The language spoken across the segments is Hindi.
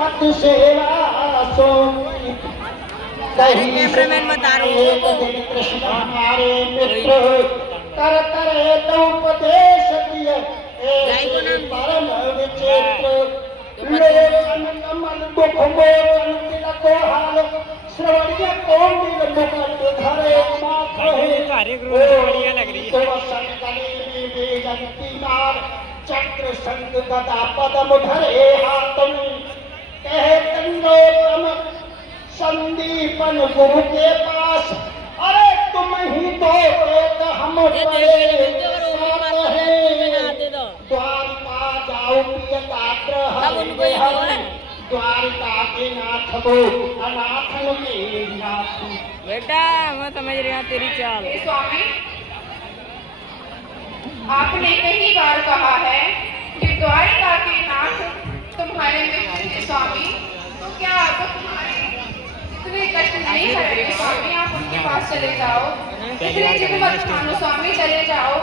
पद सेवा सोनी कैमरामैन बता रहे हो कृष्ण हमारे मित्र कर करे तो उपदेश दिए परम विचित्र लोचन कमल मुख मोचन तिलको हाल श्रवणीय कोमल मुकुट धरे माथे बढ़िया लग रही है चक्र शंख गदा पदम धरे हाथ में कहे तंडोतम संदीपन गुरु के पास अरे तुम ही दो एक हम द्वारका जाओ प्रिय द्वारका के नाथ को अनाथन के नाथ। बेटा मैं समझ रही हूँ तेरी चाल। स्वामी आपने कई बार कहा है कि द्वारका के नाथ तुम्हारे मित्र हैं स्वामी, तो क्या आप तुम्हारे इतने कष्ट नहीं करेंगे स्वामी? आप उनके पास चले जाओ, इतने जिद मत मानो स्वामी, चले जाओ।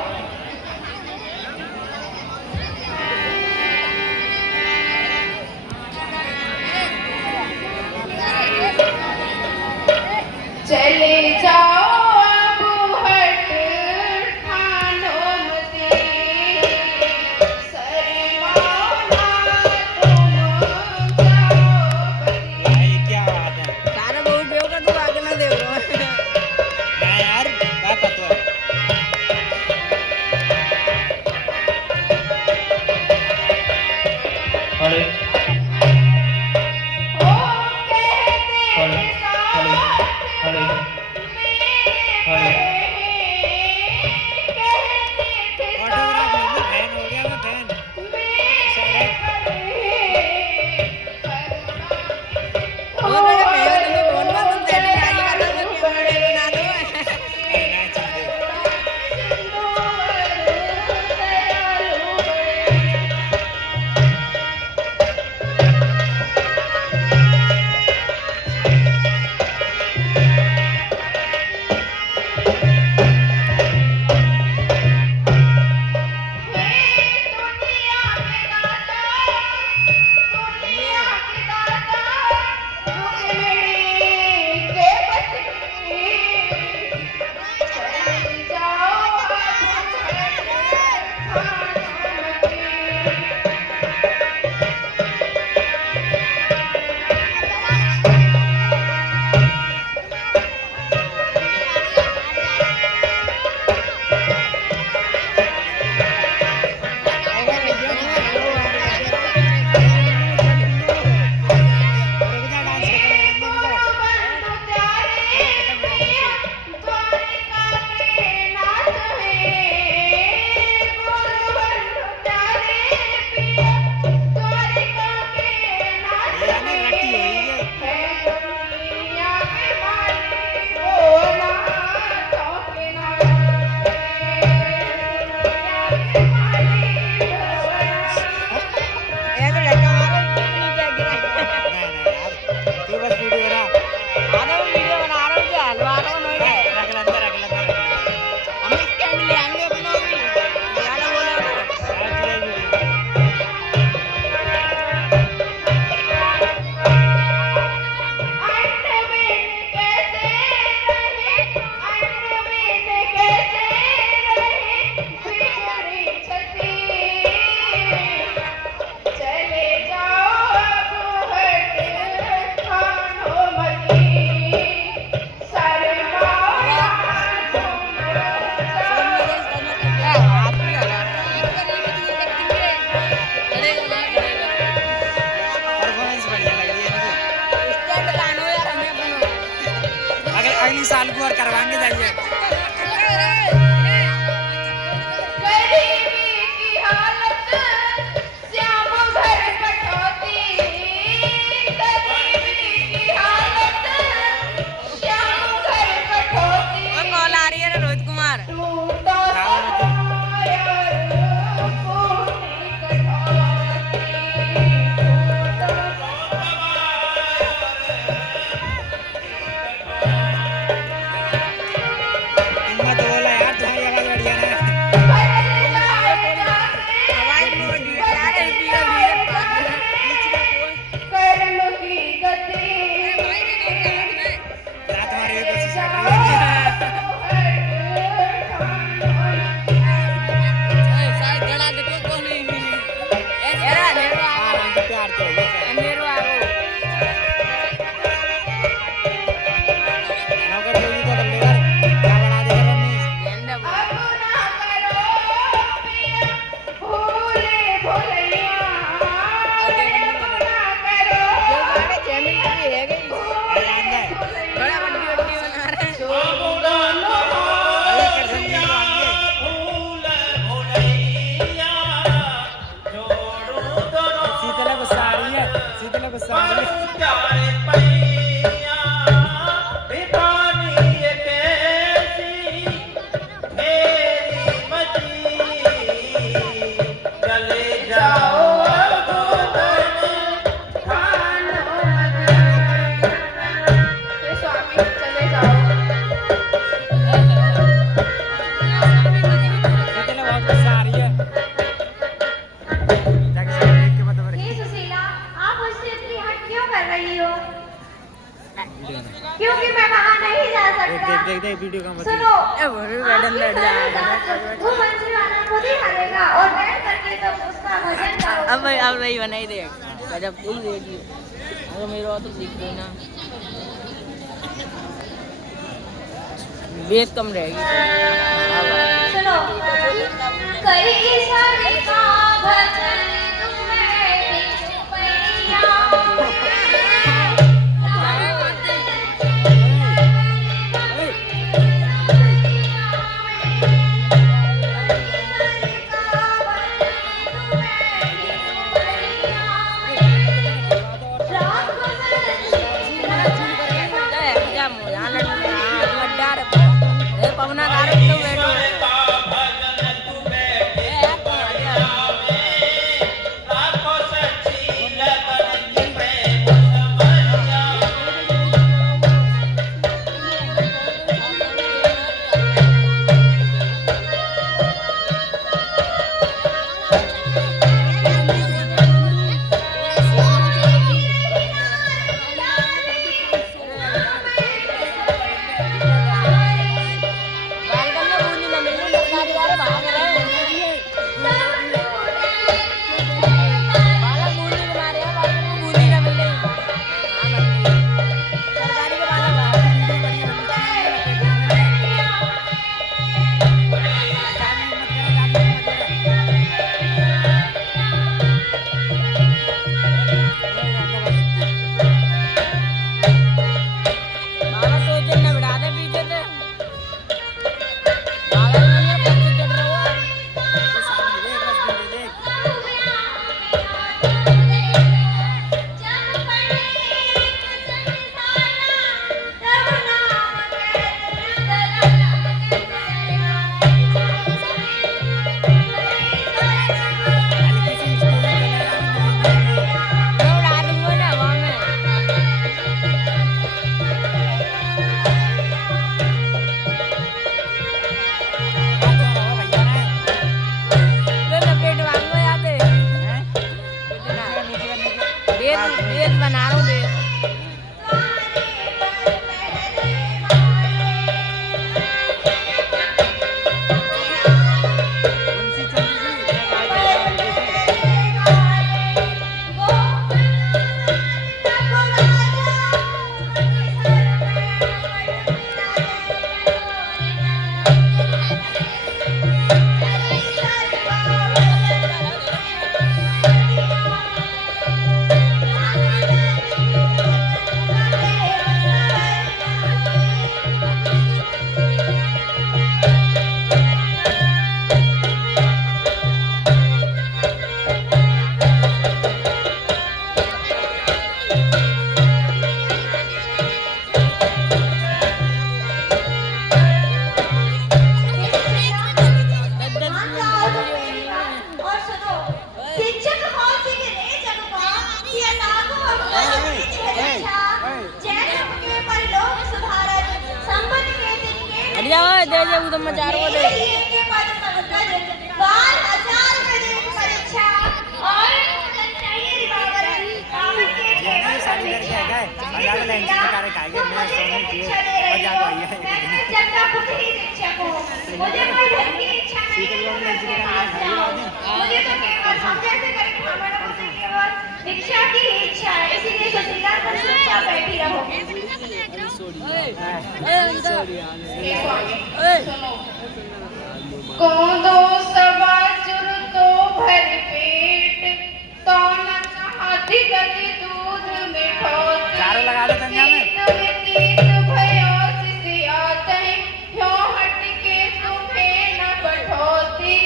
चले जाओ अगली साल को और करवाएंगे जाइए। कॉल आ रही है रोहित कुमार। गुस्सा आ रही है। प्यारे पैया भिखारी ये कैसी मेरी मची चले जाओ हे स्वामी चले जाओ। शीतल बहुत गुस्सा आ रही है। जाके सब देख के बता ये सुशीला, आप मुझसे इतनी हट क्यों कर रही हो? क्योंकि मैं वहाँ नहीं जा सकता। देख वीडियो का सुनो, ए वो मैडम लड़ जाएगा। वो मंत्री वाला खुद ही हारेगा और बैठ करके तुम उसका भजन करो। अब वही बनाई दे गजब फुल देगी। अगर मेरा तो सीख लो ना, बेस कम रहेगी। सुनो, करी सारे का भजन तुम्हें पैया। पवना कारक तो बैठो भजन तू बैठे लाखों सच्ची लगन की प्रेम समझिया बालकन में बूंदी न मिलनी, लड़का दीवार भाग रहे बालक बूंदी के मारे हैं, बालकन में बूंदी न मिल रही। हाँ बनती है सरकारी के बालक बाबा तो दिन न बिठा दे पीछे से बाबा ने पीछे चढ़ रहा है तो सामने देख बस वीडियो देख। हल्की सी स्टोरी मैं उड़ा दूंगा ना हवा में। तो लपेट मांगो याद है बेस बना रहा हूँ बेस। और सुनो, शिक्षक मौसी के रे जगवा, ये लाखों अवसर बीच है इच्छा। जैसे उनके परलोक सुधारत, संपत्ति के तिनके बढ़िया है दे दे तुम मचार को दे। मेरे के पद पंकज, बाल हजार में दे परीक्षा। और मुझे चाहिए रिवावर, कामन के ये साड़ी करके आ गए अलग अलग इंच का कार्य खाएंगे मैं सोने की मजाक आई है। मैं जगता खुद ही शिक्षक हूँ, मुझे कोई धन की इच्छा नहीं है कि मैं तेरे पास जाऊँ। मुझे तो केवल हम जैसे गरीब ब्राह्मणों से केवल भिक्षा की ही इच्छा है, इसीलिए सुशीला तुम चुपचाप बैठी रहो। हे स्वामी सुनो। कौंदो सवा चुर तो भर पेट, तो न चाहती गति दूध में ठोत। चारों लगा दो संज्ञा में। तीत भयो सिसियाते, ह्यो हट के तुम्हें न बढ़ोती।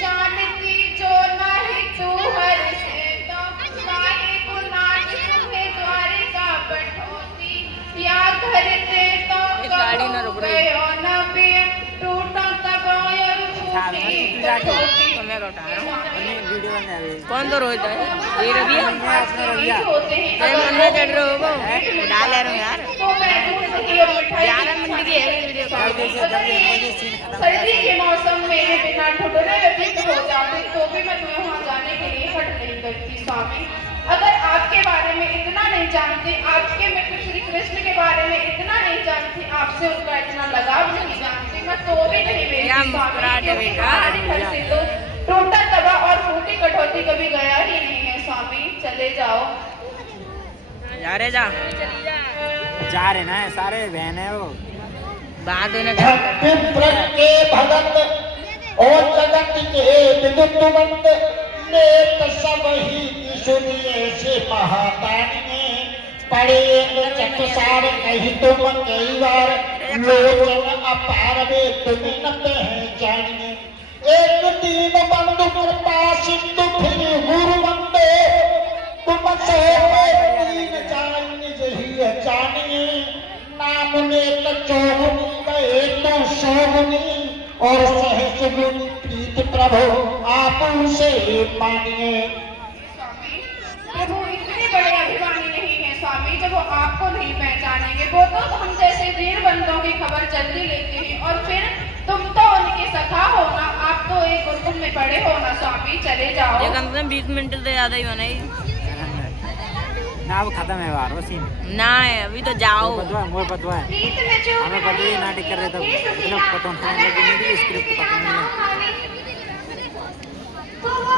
जानती जो नहीं तू हर से तो काहे गुनाह तुम्हें कटौती तो मैं उठा रहा हूँ। वीडियो बन जाए कौन तो रोहित है? ये रवि है? रविया होते हैं जय मन में चढ़ रहे हो वो? डाल रहे हो यार तो मैं दूध दही और मिठाई 11 मिनट की है ये वीडियो। सर्दी के मौसम मेरे बिना ठुठुरे व्यतीत हो जाते तो भी मैं तुम्हें वहाँ जाने के लिए हट नहीं करती स्वामी। अगर आपके बारे में इतना नहीं जानते, आपके मित्र श्री कृष्ण के बारे में इतना नहीं जानती, आपसे उनका इतना लगाव नहीं जानती, मैं तो भी नहीं क्या भेजती मुस्कुराहट है स्वामी, क्योंकि बेटा? हमारे घर से तो टूटा तवा और फूटी कटौती कभी गया ही नहीं है स्वामी। चले जाओ। जा रे जा। जा रहे ना सारे बहन है वो बात होने विप्रत के भगत और जगत के विदुत्वंत नेत सब ही सुनिए से महादानी पड़े चटसार कही तुम कई बार लोचन अपार में तुम्हें न पहचानिए एक दीन बंधु कृपा सिंधु फिर गुरु बंदे तुम से दीन जानिए जही जानिए नाम में तो चौगुनी गए तो सौगुनी और सहस गुनी प्रीत प्रभु आप उसे मानिए। स्वामी प्रभु इतने बड़े अभिमानी नहीं है स्वामी, जब वो आपको नहीं पहचानेंगे। वो तो हम जैसे दीन बंदों की खबर जल्दी लेते हैं और फिर तुम तो उनके सखा हो ना, आप तो एक गुरुकुल में पड़े हो ना स्वामी। चले जाओ। ये कम से कम 20 मिनट से ज्यादा ही बनाई ना अब खत्म है बार वो सीन ना है। अभी तो जाओ। पतवा है मोर पतवा है प्रीत में चूक हमें पता ही नाटक कर रहे थे हे सुशीला, इतना पता अगर मैं नहीं स्क्रिप्ट तुझसे पता मिलना नहीं चाहूँ, तो वो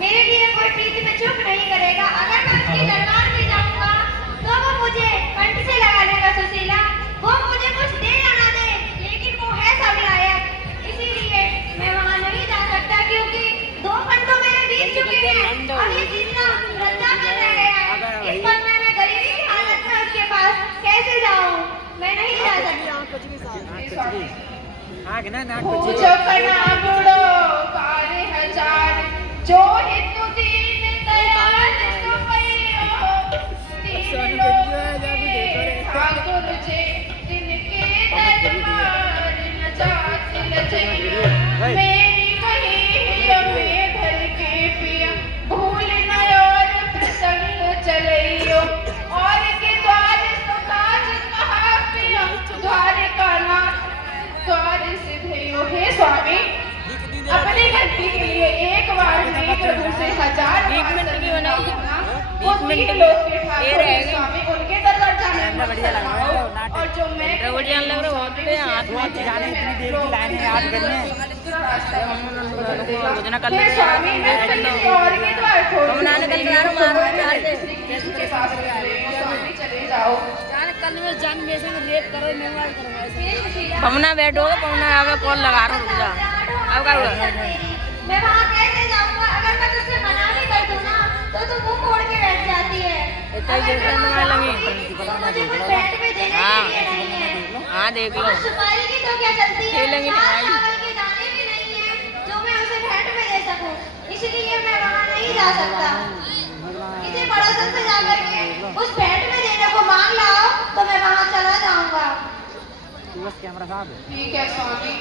मेरे लिए कोई प्रीत में चूक नहीं करेगा। अगर मैं उसके दरबार में जाऊंगा तो वो मुझे कंठ से लगा लेगा सुशीला। वो मुझे कुछ दे या ना दे, लेकिन वो है सब लायक। इसीलिए मैं वहाँ नहीं जा सकता, क्योंकि 2 घंटों मेरे बीत चुके हैं। अब ये तीसरा रद्दा में रह गया है। इस पर मैं गरीबी की हालत में उसके पास कैसे जाऊं? मैं नहीं जा सकती। आग ना नाक पूछो कना बुड़ो कारे हजार, जो हिंदू दीन दयाल सो पैयो। तीन लोक में ठाकुर जे तिनके दरबार न जात न जइयो। मेरी कही हियो में घर के पिया, भूल न और प्रसंग चलइयो। और के द्वार सुकाज कहा पिया, द्वार का नाथ द्वार सिद्धयो। हे स्वामी, अपने भक्ति के लिए एक बार में प्रभु से 1000 बीस मिनट की बनाई। वो 20 मिनट तीन की। लोग के ठाकुर ये हैं रहेगी। स्वामी, उनके दरबार जाने में बढ़िया लगा है वो नाटक। और जो मैं बढ़िया लग रहा है, बहुत बढ़िया। हाथ में जाने इतनी देर की लाइन है याद करने भोजना कर हे ले। स्वामी, मैं कहीं और के द्वार छोड़ कमना ने कल यार मार श्री कृष्ण के पास रह रही हूँ। स्वामी चले जाओ। कल में जान में से रेप करो मेमोर करो। हे सुशीला, पवना बैठो, पवना आगे कॉल लगा रहा हूँ। रुक जा। अब क्या हुआ? मैं वहाँ कैसे जाऊंगा? अगर मैं तुझसे मना भी कर दूं ना, तो तू मुंह मोड़ के बैठ जाती है। इतना ही देखने में लगी। तो मुझे कुछ भेंट में देने हाँ। के लिए नहीं है। हाँ देख लो। और सुपारी की तो क्या चलती है? खेलेंगे नहीं भाई। चावल के दाने भी नहीं है जो मैं उसे भेंट में दे सकूं। इसलिए मैं वहाँ नहीं जा सकता। किसी पड़ोसन से जाकर के उस भेंट में देने को मांग लाओ, तो मैं वहाँ चला जाऊंगा। तू बस कैमरा साहब ठीक है स्वामी,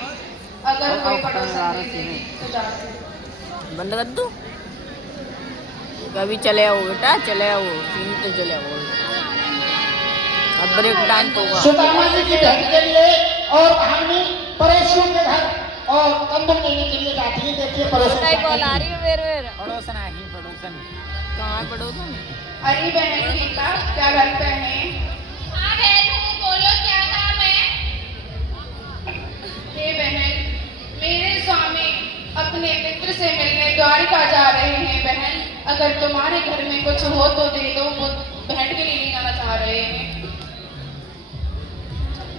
अगर कोई पड़ोसन दे देगी तो जाते हैं। बंद कर दो। कभी चले आओ बेटा, चले आओ। सीन तो चले आओ। अब ब्रेक डांस होगा। सुदामा जी की भेंट के लिए और भागनी पड़ोसियों के घर और कंदुक लेने के लिए जाती है। देखिए पड़ोसन कॉल आ रही है मेरे पड़ोसन आ ही पड़ोसन कहाँ है पड़ोसन? अरे बहन गीता, क्या घर पे है? हाँ बहन हूँ, बोलो क्या काम है? हे बहन, मेरे स्वामी अपने मित्र से मिलने द्वारिका जा रहे हैं बहन। अगर तुम्हारे घर में कुछ हो तो दे दो, वो भेंट के लिए नहीं जाना चाह रहे हैं।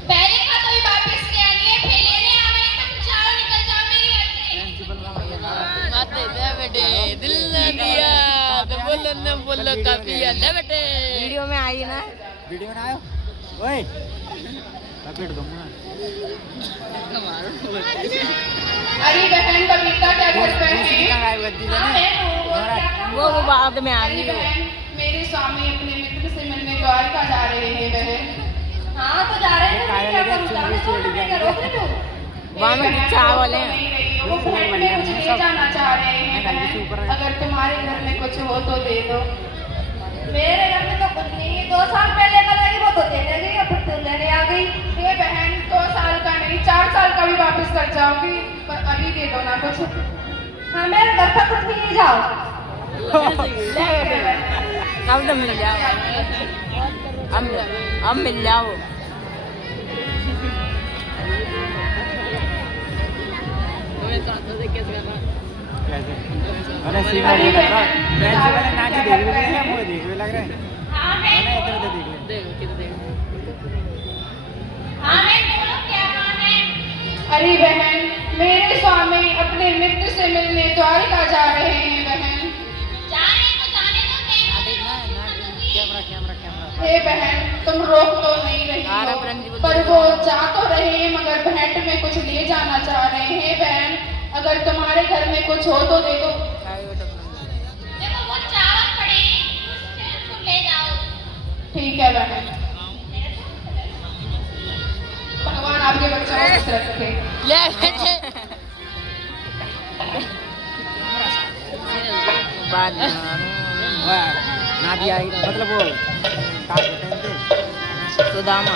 पहले का तो वापस क्या नहीं है, फिर लेने आवे तुम जाओ, निकल जाओ मेरे घर से। प्रिंसिपल का बातें दे बेटे, दिल न दिया तो बोलो काफी है दे बेटे। वीडियो में आई ना? वीडियो ना आयो ओए लपेट दूंगा अरे बहन कविता, क्या घर पे है? हाँ, बहन हूँ, वो क्या काम वो हुआ? बाद में अरे आएंगे। बहन, मेरे स्वामी अपने मित्र से मिलने द्वारिका जा रहे हैं बहन। हाँ तो जा रहे हैं, वो तो काया क्या लगा, करूँ? चुनरी जाने से दो, उड़ मैं गया। क्या रोक रही हूँ? वहाँ में बहन चावल तो है। नहीं रही है, वो भेंट में कुछ ले जाना चाह रहे हैं बहन। अगर तुम्हारे घर में कुछ हो तो दे दो। मेरे घर में तो कुछ नहीं है, 2 साल पहले कल आई वो तो देने गई और फिर तू लेने आ गई। ये बहन 2 साल का नहीं 4 साल का भी वापस कर जाओगी, पर अभी दे दो ना कुछ। हाँ मेरे घर का कुछ भी नहीं जाओ। कब तो मिल जाओ, अब मिल जाओ। कैसे अरे सीमा ये लग रहा फ्रेंड्स वाले नाच ही देख भी रहे हैं, मुझे देख भी लग रहा है। हाँ मैं मैंने इधर उधर देख लिया। हाँ मैं बोलो क्या नाम है? अरे बहन, मेरे स्वामी अपने मित्र से मिलने द्वारिका जा रहे हैं बहन। जाने तो जाने दो, मैं देखना है ना, कैमरा कैमरा कैमरा। हे बहन, तुम रोक तो नहीं रही हो, पर वो जा तो रहे हैं मगर भेंट में कुछ ले जाना चाह रहे हैं बहन। अगर तुम्हारे घर में कुछ हो तो दे दो। देखो वो चावल पड़े हैं, उसको ले जाओ। ठीक है बहन, भगवान आपके बच्चों को खुश रखे। ले बेटे बाद में वाह नादिया मतलब वो का कहते हैं सुदामा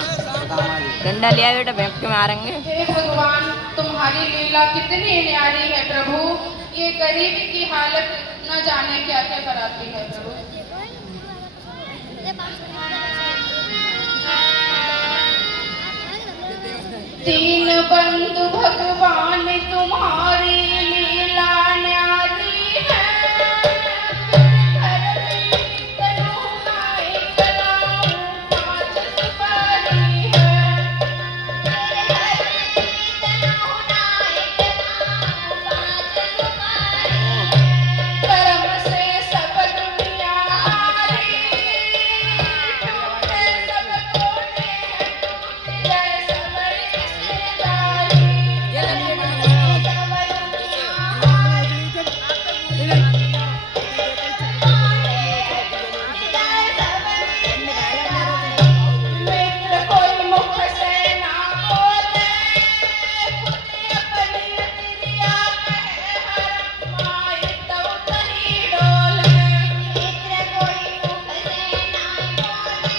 दामादी। डंडा लिया बेटा, बैंक में मारेंगे। हे भगवान, तुम्हारी लीला कितनी न्यारी है प्रभु। ये गरीबी की हालत न जाने क्या क्या कराती है प्रभु। तीन बंधु भगवान तुम्हारी लीला न्यारी है। घर में तनुनाई कलाऊं पाँच सुपारी है। कर्म से सब दुनिया हारी, टूटे सब कोने टूट जाए सब रिश्तेदारी। मित्र कोई मुख से ना बोले, खुद अपनी तिरिया कहे हर माई तब तही डोले। मित्र कोई मुख से ना बोले,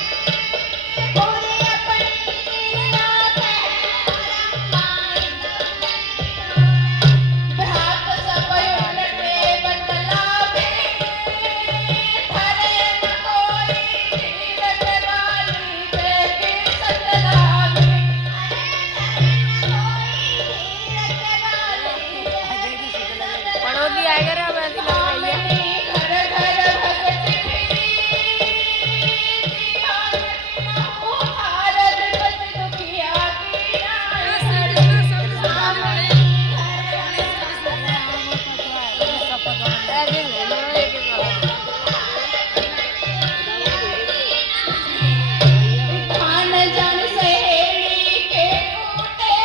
पूरी अपनी क्रिया कहे माई भाग सब उलटे बतलावे, धरे न कोई धीरज वाली देगी सतलावे। पड़ोसी आएगा रे, अब ऐसी लग रही है। घर घर भगत फिरी, ध्यान बिना उधारत पति दुखिया की खान जन सहेली के कूटे,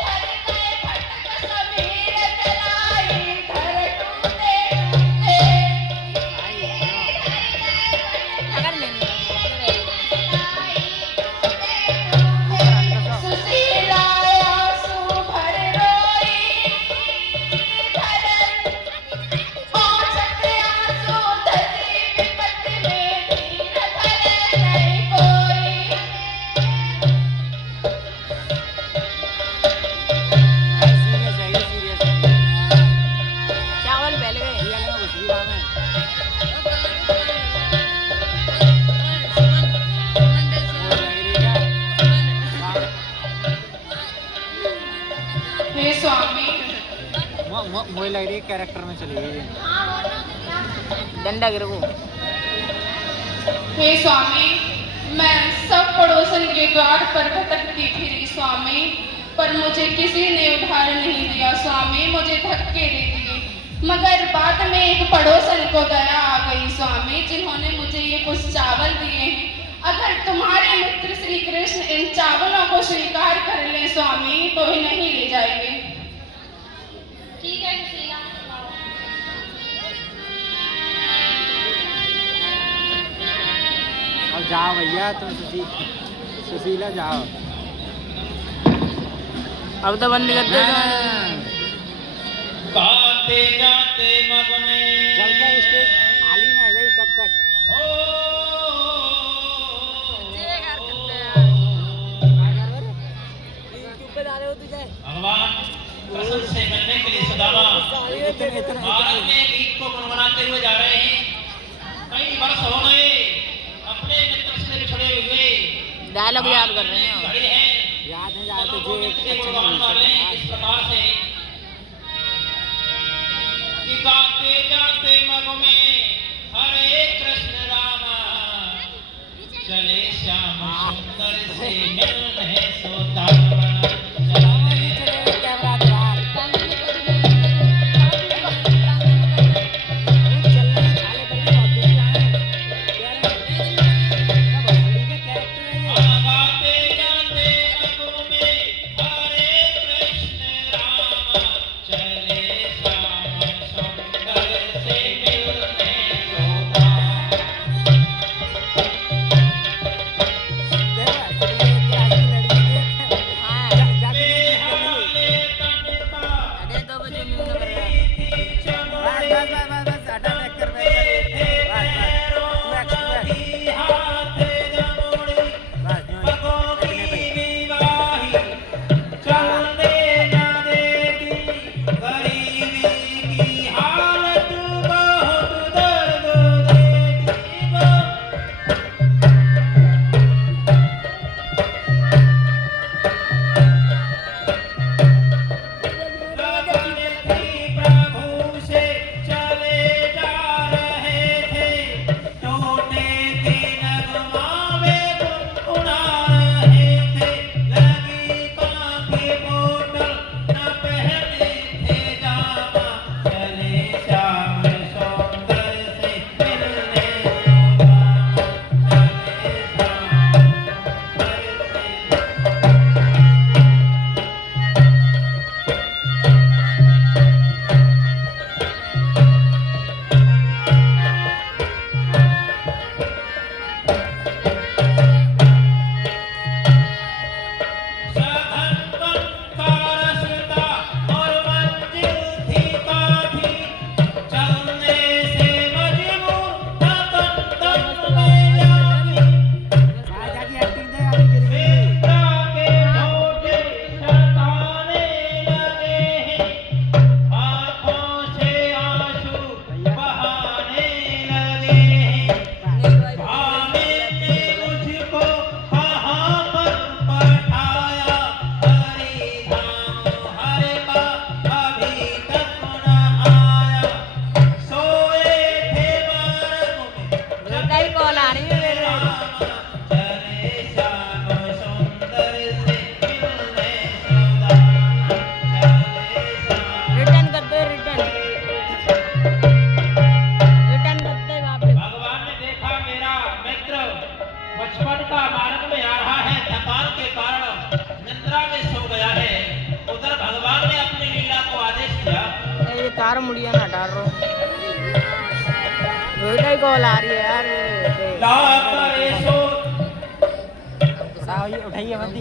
धर के फटक समीर चलाई घर टूटे टूटे। अगर नहीं सुशीला आंसू भर रोई, धरन आंचल आंसू धरी विपत्ति में धीर धरे नहीं कोई। सीरियस है ये सीरियस है। चावल फैल गए। रियल में कुछ भी काम है। वो लग रही क्या? हे स्वामी, मुझे लग रही है कैरेक्टर में चली गई। डंडा गिर को हे स्वामी, मैं सब पड़ोसन के द्वार पर भटकती फिरी स्वामी, पर मुझे किसी ने उधार नहीं दिया स्वामी, मुझे धक्के दे दिए। मगर बाद में एक पड़ोसन को दया आ गई स्वामी, जिन्होंने मुझे ये कुछ चावल दिए हैं। अगर तुम्हारे मित्र श्री कृष्ण इन चावलों को स्वीकार कर ले स्वामी, तो इन्हें ही ले जाएंगे। ठीक है सुशीला। अब जाओ भैया तुम सुशीला जाओ। अब तो बंद कर दे। गाते जाते मग में चल के स्टेज खाली ना है गई तब तक। भगवान कृष्ण से मिलने के लिए सुदामा भारत में गीत को गुनगुनाते हुए जा रहे हैं। कई वर्ष हो गए अपने मित्र से बिछड़े हुए। डायलॉग याद कर रहे हैं। घड़ी है याद है याद चलो तो वो जो गीत के गुणगान वाले इस प्रकार से कि गाते जाते मग में हरे कृष्ण रामा चले श्याम सुंदर से मिलने सोदामा कार मुड़िया ना डाल रो रोहित ही कॉल आ रही है यार साहब ये उठाइए बंदी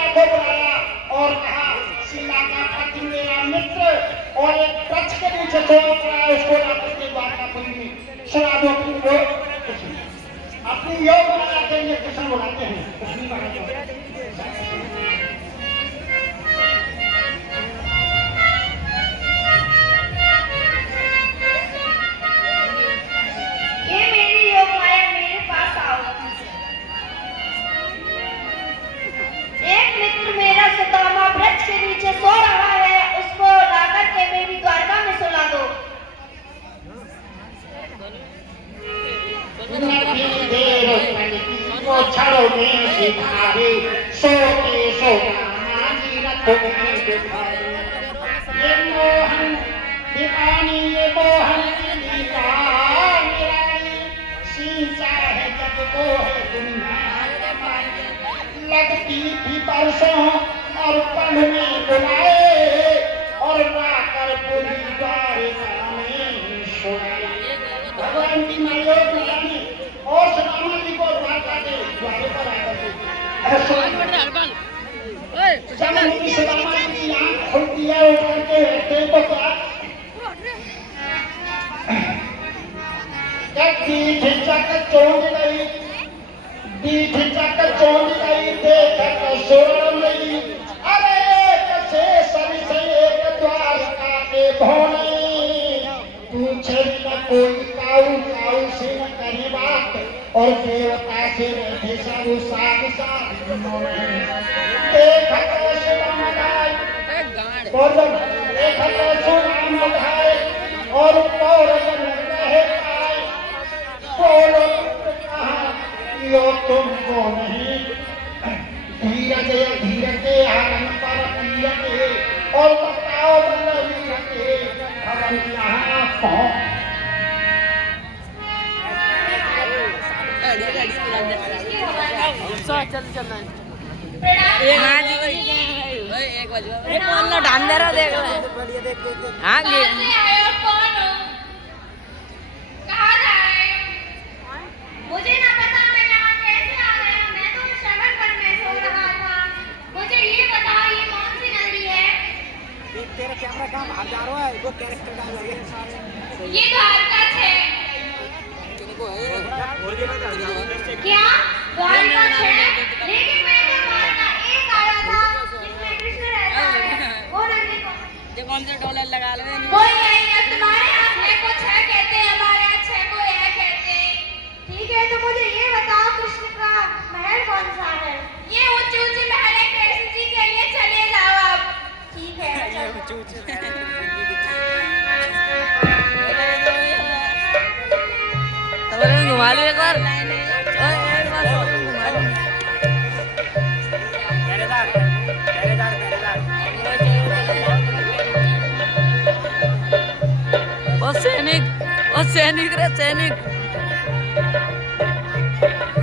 और कहा शीला का पति मेरा मित्र और एक वृक्ष के नीचे सोच रहा है उसको आकर के द्वारकापुरी में सुना दो अपनी योग माया के लिए कृष्ण बुलाते हैं कृष्ण महाराज। ये मेरी योग माया मेरे पास आओ। एक मित्र मेरा सुदामा वृक्ष के नीचे सो रहा है, उसको लाकर के मेरी द्वारका में सुला दो। नहीं देर को छड़ो में सिधारे सोते सोना रथ में बिठाए। ये मोहन दीवानी ये मोहन की दीवानी सींचा है जग को है दुनिया लगती थी परसों और पल में बुलाए और लाकर पूरी द्वारिका में सुनाए। भगवान की माया बुलाने और सुदामा जी को द्वारका के द्वारे पर आकर जब उनकी सुदामा जी की आंख खुलती है उतर के रहते तो क्या दीठ चक चोंद गई दीठ चक चोंद गई देख सुर नहीं अरे एक से सभी से एक द्वारका के भोने पूछे न कोई काऊ काऊ से न करी बात और देवता से बैठे सब साथ साथ देख सुदामा बोल देख सुदामा और पौरजन रहे पाए बोलो कहाँ यो तुमको नहीं धीरज धीरज हरण पर धीरज और बताओ धीरज हरण यहाँ पहुँच चल चल एक बजे ढान दे रहा देख हाँ कहाँ से आए हो? कौन हो? कहाँ जा रहे हो? मुझे ना पता मैं यहाँ कैसे आ गया। मैं तो श्रवण वन में सो रहा था। मुझे ये बताओ ये कौन सी नगरी है? तेरा कैमरा कहाँ बाहर जा रहा है वो कैरेक्टर डाल लगे ये द्वारका है। क्या द्वारका है? लेकिन मैं तो द्वारका एक आया था जिसमें कृष्ण रहता है। वो नगरी कौन से डॉलर लगा लो कोई नहीं है तुम्हारे यहाँ 6 को 6 कहते हैं, हमारे यहाँ 6 को 1 कहते हैं। ठीक है, तो मुझे ये बताओ कृष्ण का महल कौन सा है? ये ऊंचे ऊंचे महल है कृष्ण जी के लिए, चले जाओ अब। ठीक है चलो। घुमा लो एक बार ओ सैनिक रे सैनिक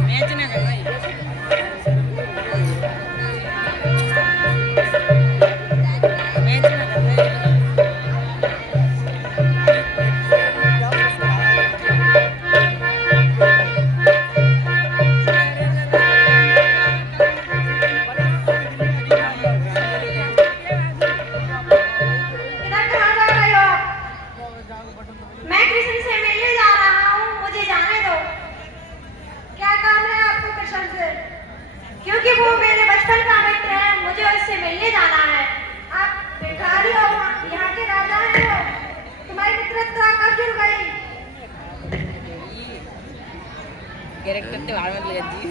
मैच ना कर भाई मैच ना कर भाई मैं कृष्ण से मिलने जा रहा हूँ, मुझे जाने दो। क्या काम है आपको कृष्ण से? क्योंकि वो मेरे बचपन का मित्र है, मुझे उससे मिलने जाना है। आप भिखारी हो, यहाँ के राजा हो, तुम्हारी मित्रता कब जुड़ गई? कैरेक्टर ते बाहर मत ले जी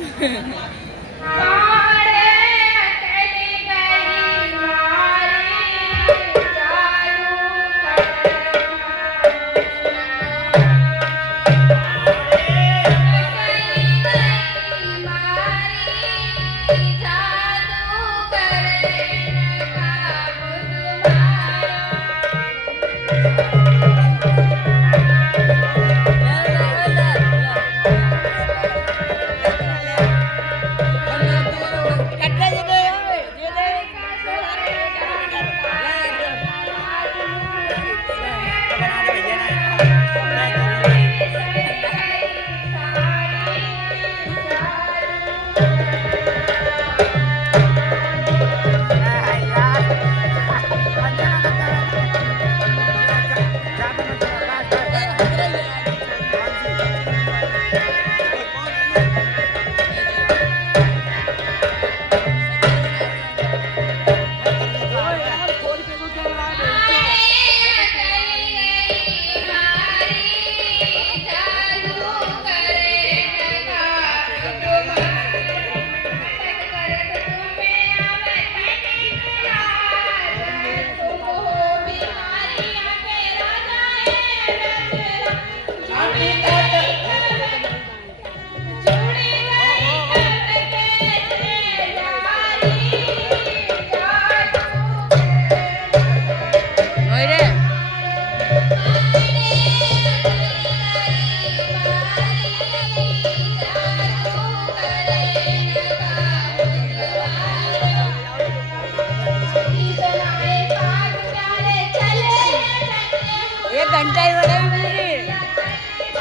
घंटा ही बड़ा पूरी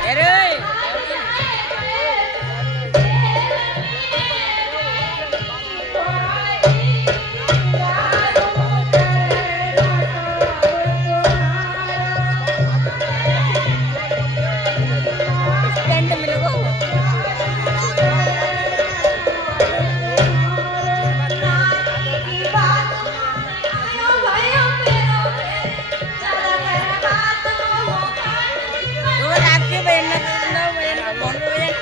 अरे स्टैंड मिलेगा तो रात के बजन फोन पे बजन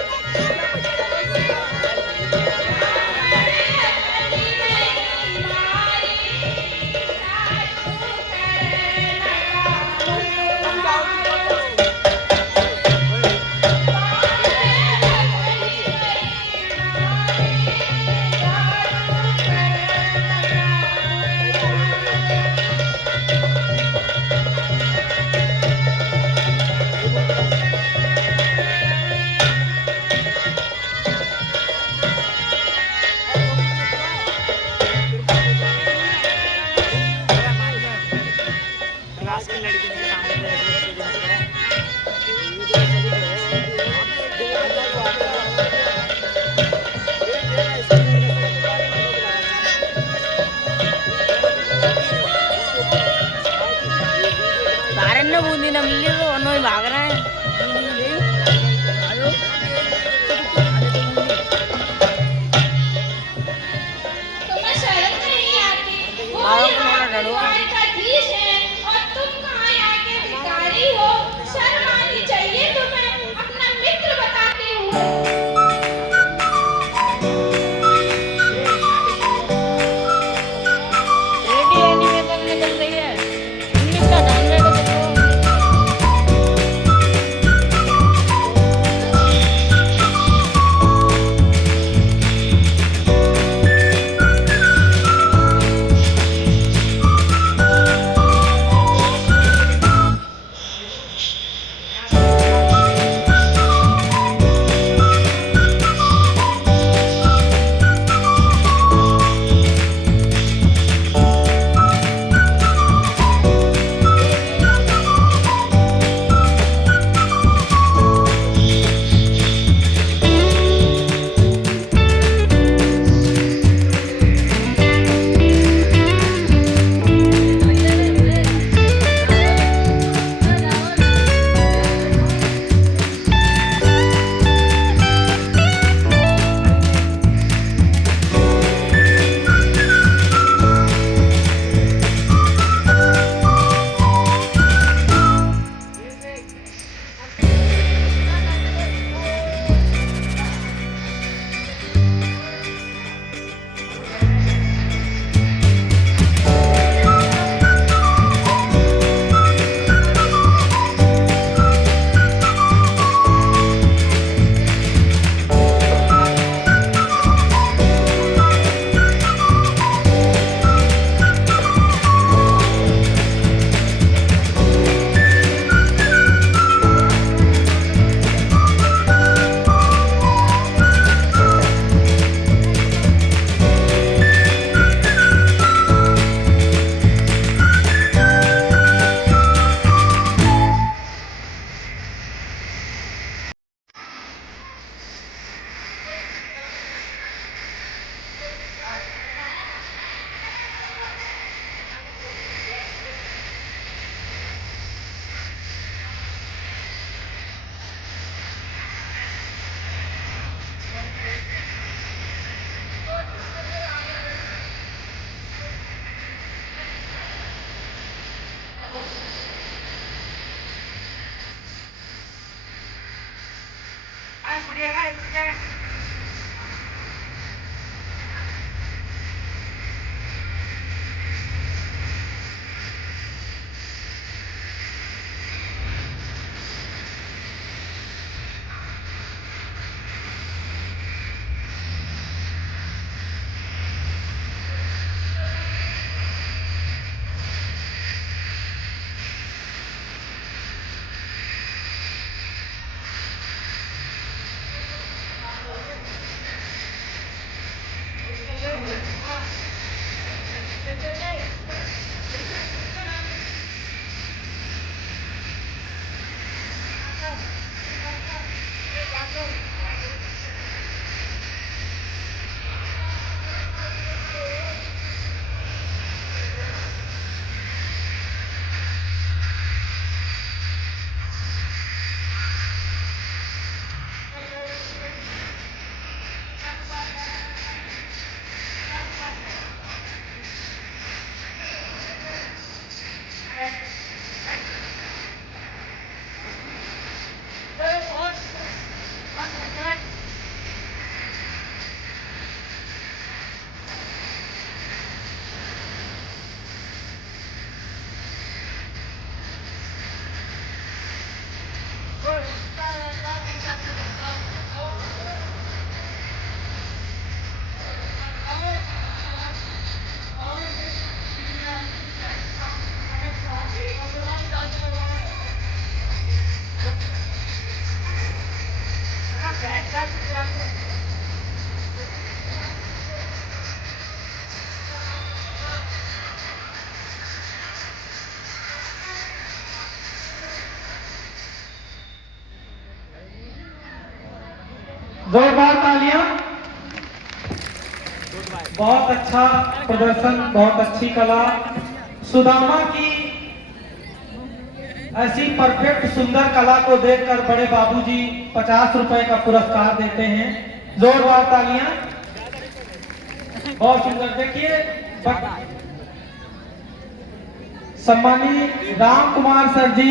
क्लास की लड़की के सामने ऐसे बच्चे दिखते हैं कारण ने बूंदी न मिली तो उन्होंने भाग रहे हैं तुम्हें शर्म नहीं आती वो मारो को यहाँ मारो डरो। द्वार का धीश है और तुम कहाँ यहाँ के भिखारी हो शर्म आनी चाहिए तुम्हें अपना मित्र बताती हूँ रेडी एनिमेशन निकल रही है इंग्लिश का डाउन रहेगा देखो जोरदार तालियां। बहुत अच्छा प्रदर्शन, बहुत अच्छी कला। सुदामा की ऐसी परफेक्ट सुंदर कला को देखकर बड़े बाबूजी 50 रुपए का पुरस्कार देते हैं। जोरदार तालियां। बहुत सुंदर। देखिए सम्मानित राम कुमार सर जी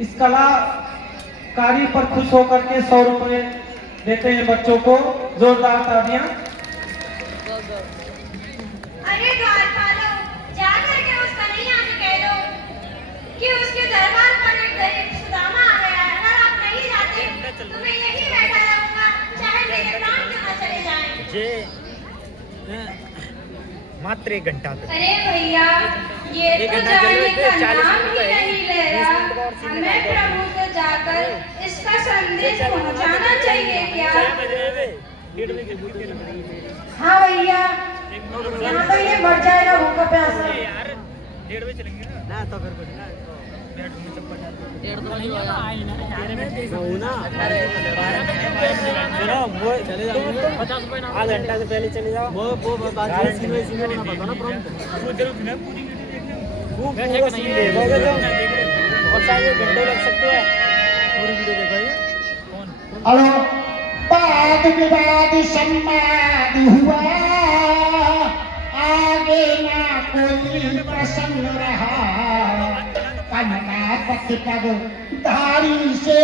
इस कलाकारी पर खुश होकर के 100 रुपए देते हैं बच्चों को। जोरदार तालियां। अरे द्वारपालों, जाकर के उस कन्हैया से कह दो कि उसके दरबार पर एक गरीब सुदामा आ गया है। अगर आप नहीं जाते तो मैं यहीं बैठा रहूंगा, चाहे मेरे प्राण क्यों न चले जाएं। मात्र 1 घंटा तक। अरे भैया, ये तो जाने का नाम ही नहीं ले रहा। हमें प्रभु से जाकर इसका संदेश पहुंचाना चाहिए क्या? हाँ भैया, यहाँ तो ये मर जाएगा भूखा प्यासा। 1:30 बजे चलेंगे ना तो फिर कुछ ना आधा घंटा से पहले चले जाओ। वो घंटे लग सकते हैं। हेलो, वाद विवाद संवाद हुआ, आगे ना कोई प्रसन्न रहा। कनकापति पद धारी से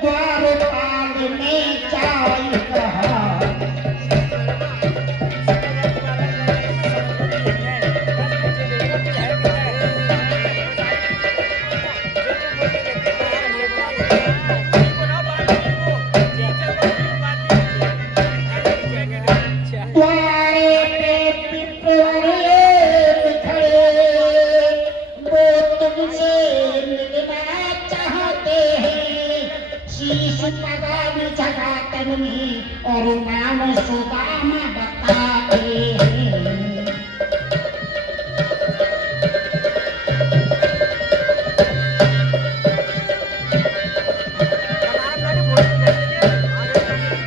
द्वारपाल ने चाय कहा। और नाम सुदामा बताते हैं।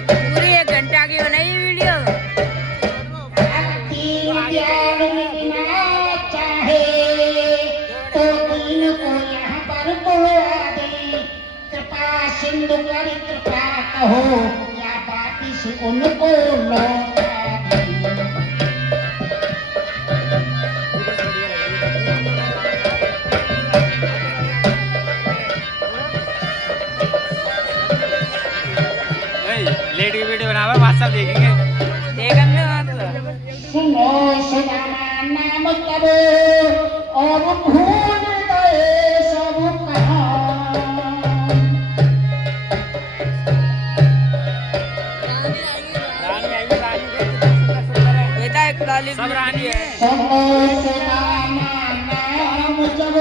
पूरी 1 घंटा की बनाई वीडियो। ज्ञान मिलना चाहे तो दीन को यहाँ पर बुला दे। कृपा सिंधु कर कृपा कहो या वापिस उनको लौटा दे। लेट की वीडियो बनावा, व्हाट्सएप देखेंगे। सुनो सुदामा नाम तब और भूल गए सब कहां। बेटा एक डाली सब रानी है। सुनो सुदामा नाम जब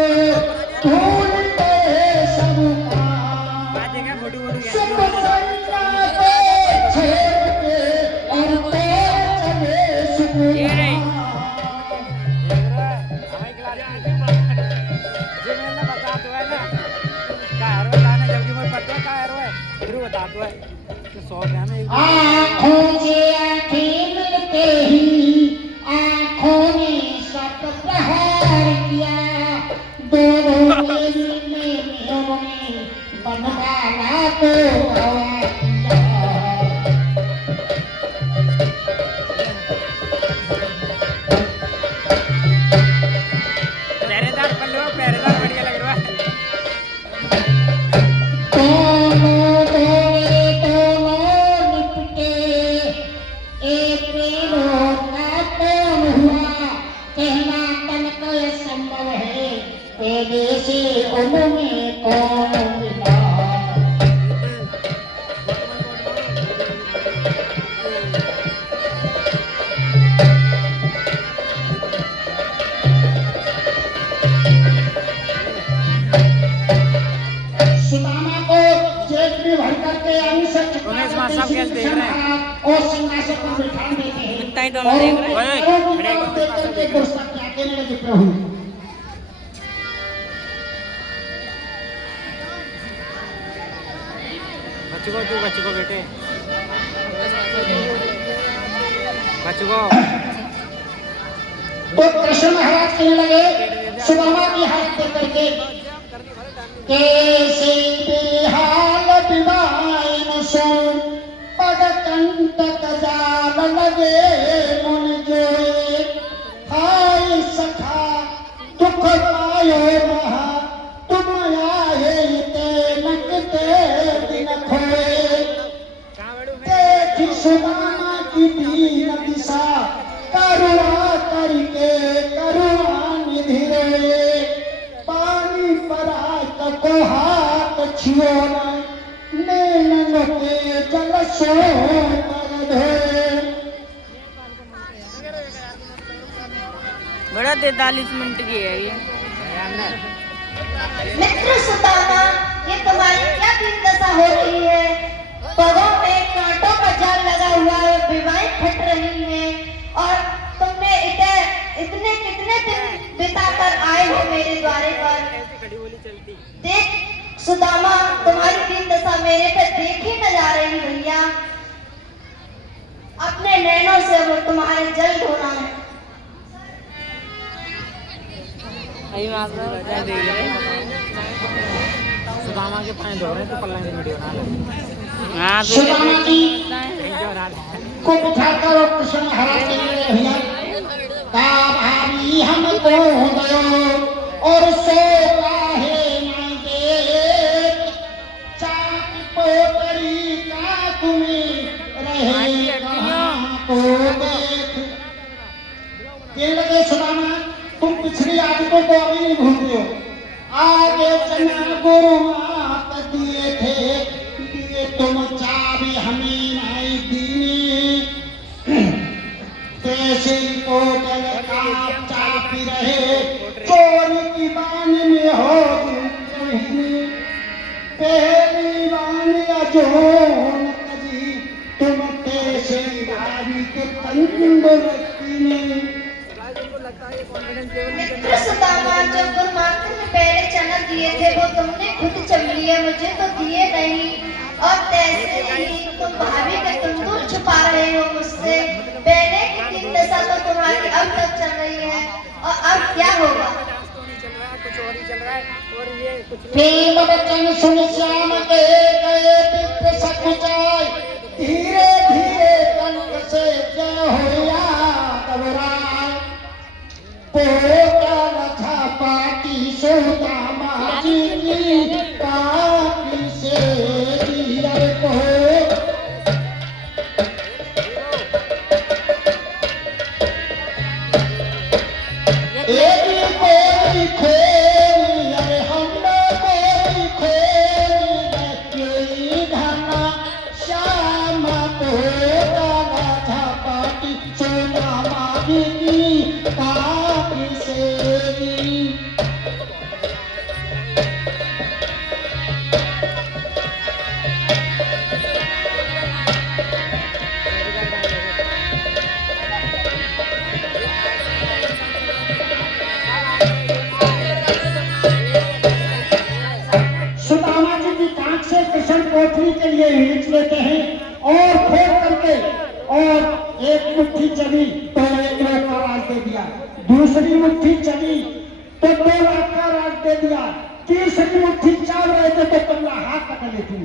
भूल गए सब कहां। बातें फोटो सब संगा पे छेड़ के और पैर चले सुकून। ये रही। आँखों से आँखें मिलते ही आँखों ने सब प्रहार किया। दोनों के मिलने में उन्होंने बनवाला को गवा दिया। पहरेदार पल्लू, पहरेदार बढ़िया लग रहा है। दोनों निपटे, एक पेड़ों का कौन हुआ। कहना तनक संभव है, पहले से उनमें कौन मिला। सुदामा को जेल में भर करके उन्हें सब कैसे देख रहे हैं? और सिंहासन पर बिठा देते हैं। इतना ही दोनों देख रहे हैं। और देख करके गुस्सा क्या कहने लगे प्रभु। बच्चों को तू बच्चों को बेटे बच्चों को तो कृष्ण महाराज कहने लगे सुदामा की हालत देख करके, कैसे बेहाल विवाइन सो पद कंटक जाल लगे मुनि जोए, हाय सखा दुख पायो महा तुम आए तेनक ते दिन खोए, देखी सुदामा की दीन दिशा करुणा करके करुणा निधि रोए, पानी परात को हाथ छियो नैन के जल सो कर धोए। बड़ा 43 मिनट की है ये। मित्र सुदामा, ये तुम्हारी क्या दिन दशा हो रही है? पगों में कांटों का जाल लगा हुआ है, विवाहें फट रही हैं, और तुमने इतने कितने दिन बिताकर आए हो मेरे द्वारे पर। देख सुदामा, तुम्हारी दिन दशा मेरे पे देखी न जा रही भैया। अपने नैनों से वो तुम्हारे जल ढोना है। सुदामा के पानी धो रहे हैं तो पल्ला की वीडियो बना लो। हाँ सुदामा जी तो को बिठाकर और कृष्ण महाराज के लिए भैया का भारी हमको दयो और सो काहे न दे, चाक पोतरी का तुम्हें रहे कहाँ को देख। कहने लगे सुदामा, तुम पिछली आदतों को अभी नहीं भूलते हो। आगे चना गुरु मात दिए थे, दिए तुम चाबी हमें नहीं दीनी, कैसे को आप चापी रहे चोरी की बान में हो कहीं, पहली बान अजोन कजी तुम कैसे बारी के तंदुर मित्र सुदामा, जो गुरुमाता ने पहले चना दिए थे वो तुमने खुद चल लिए, मुझे तो दिए नहीं। और तैसे ही तुम भाभी के तंदूर छुपा रहे हो मुझसे। पहले की दिन दशा तो तुम्हारी अब तक चल रही है, और अब क्या होगा? प्रेम वचन सुन श्याम के गए पित्र सकुचाय, धीरे धीरे कंठ से जय होया घबराय, पोटल झपाटी सुदामा जी की काकी से दियर को। एरी कोई खोरी अरे हमने कोई खोरी नकेली धना, श्याम पोटल झपाटी सुदामा जी की काकी से दी। सुदामा जी की कांख से कृष्ण कोठरी के लिए खींच लेते हैं और खोद करके, और एक मुट्ठी चली तो 1 लाख का राज दे दिया, दूसरी मुट्ठी चली तो 2 लाख का राज दे दिया, तीसरी मुट्ठी चाल रहे थे तो 15 हाथ पकड़ लेती।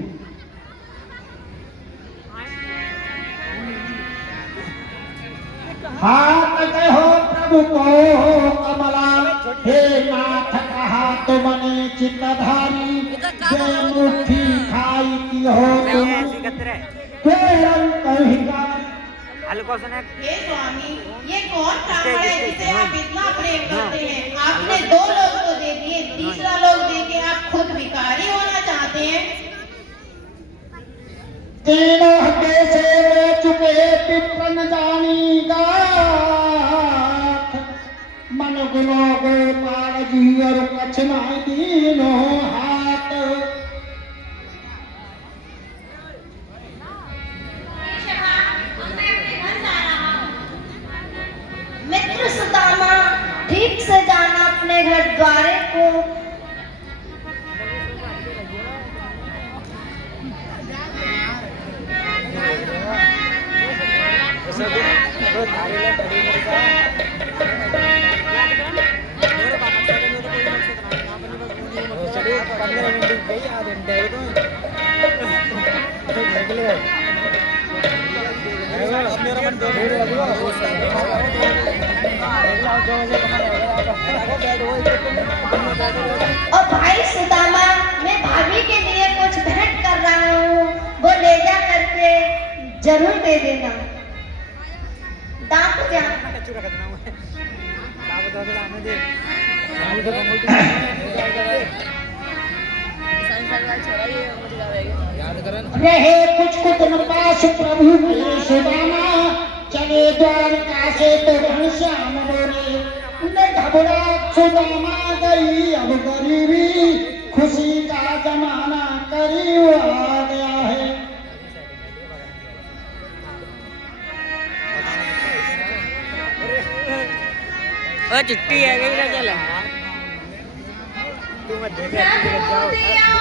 हाथ कहो प्रभु को कमला, हे नाथ कहा तो बने चित्तधारी, जे मुट्ठी खाई की हो कहेगा। हे स्वामी, ये कौन ब्राह्मण है जिसे आप इतना प्रेम करते हैं? आपने 2 लोग तो दे दिए, तीसरा लोग देके आप खुद भिखारी होना चाहते हैं। तीनों हटे से ले चुके पिपन जानी गाथ, मन गुनो गोपाल जी और कछनाई तीनों हाथ। मित्र सुदामा, ठीक से जाना अपने घर द्वारे को। गई आधे घंटे को तो देख ले और भाई सुदामा, मैं भाभी के लिए कुछ भेंट कर रहा हूँ, वो ले जा करके जरूर दे देना। दांत जा रहे कुछ कुछ पास प्रभु मेरे सुदामा, चले द्वारका से तो घनश्याम बोले, उन्हें घबरा सुदामा गई अब गरीबी, खुशी का जमाना करीब आ गया है। ओ चिट्ठी आ गई ना, चला तू मत देख जाओ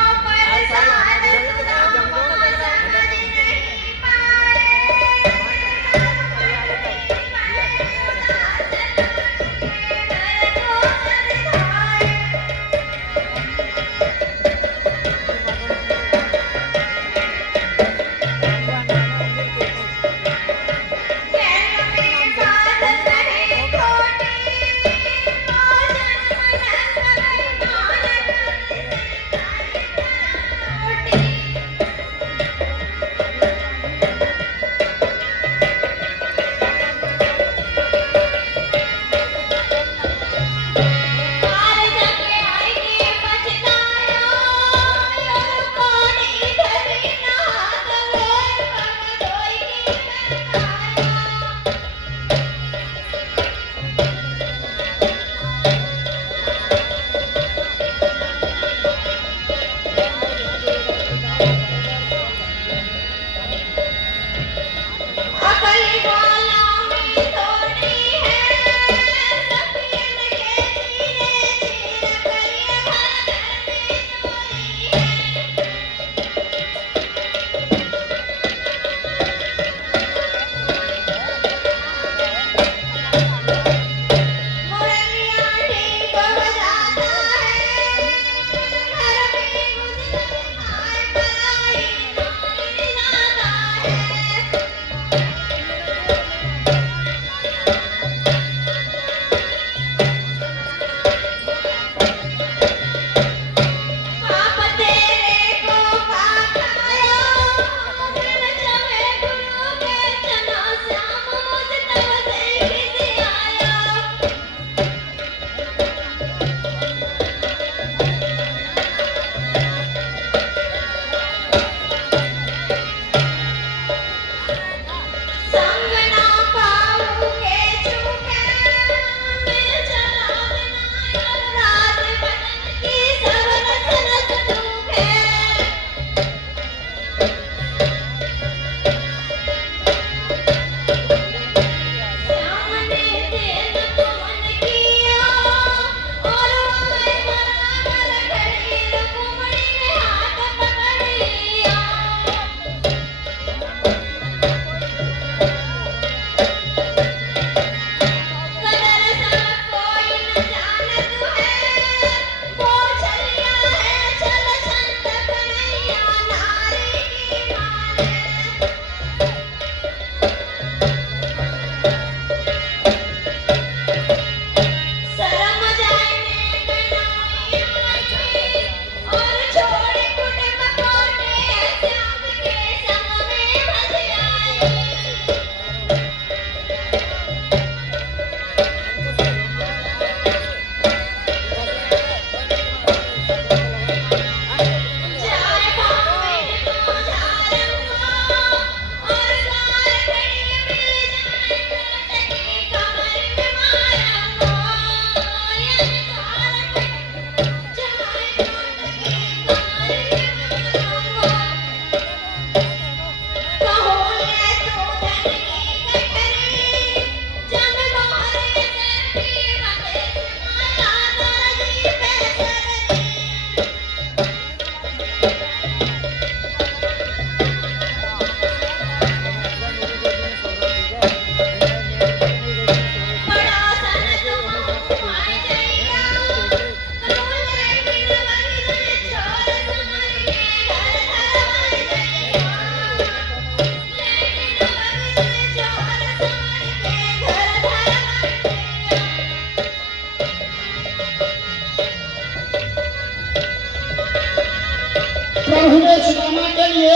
प्रभु ने सुदामा के लिए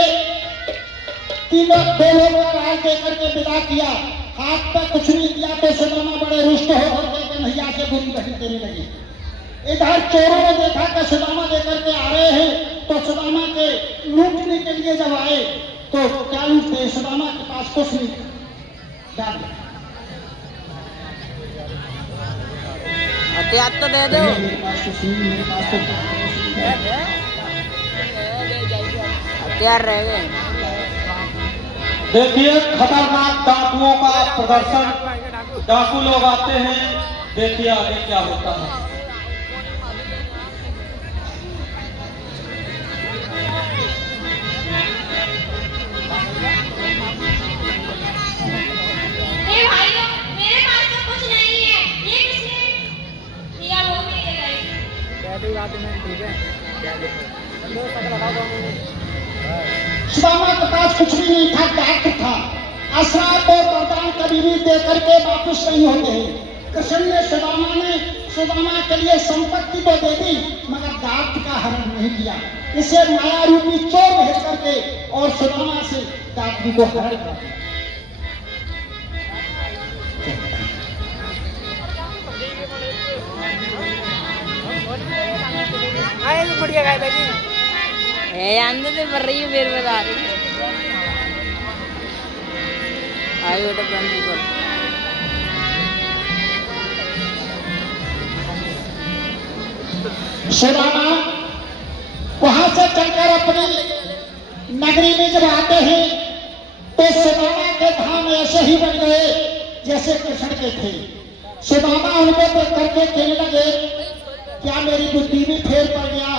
तीनों दो लोगों का राज देकर के विदा किया, हाथ पर कुछ नहीं दिया तो सुदामा बड़े रुष्ट होकर के कन्हैया से बुरी बहन देने लगी। इधर चोरों ने देखा कि सुदामा लेकर के आ रहे हैं, तो सुदामा के लूटने के लिए जब आए तो क्या लूटते, सुदामा के पास कुछ नहीं डाल हथियार तो दे दो। मेरे पास कुछ नहीं, मेरे पास तो हथियार रह गए। देखिए खतरनाक डाकुओं का प्रदर्शन, डाकू लोग आते हैं, देखिए आगे क्या होता है। हे भाइयों, मेरे पास तो कुछ नहीं है, ये किसने दिया वो भी ले गए। ठीक है सुदामा के पास कुछ भी नहीं था, डाक था। अश्राप और वरदान कभी भी देकर के वापस नहीं होते हैं। कृष्ण ने सुदामा के लिए संपत्ति तो दे दी, मगर डाक का हरण नहीं किया। इसे माया रूपी चोर भेज करके और सुदामा से डाक को हरण कर दिया। बढ़िया गाय भाई अंदर से भर रही है, फिर बता रही है। आगे बेटा बंदी कर। सुदामा वहां से चलकर अपनी नगरी में जब आते हैं तो सुदामा के धाम ऐसे ही बन गए जैसे कृष्ण के थे। सुदामा उनको देख करके कहने लगे, क्या मेरी बुद्धि में फेर पड़ गया,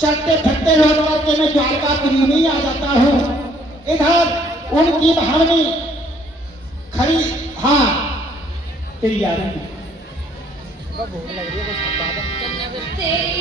चलते फिरते लौट करके मैं द्वारकापुरी में आ जाता हूँ। इधर उनकी भावनी खड़ी, हाँ तेरी याद है तेरी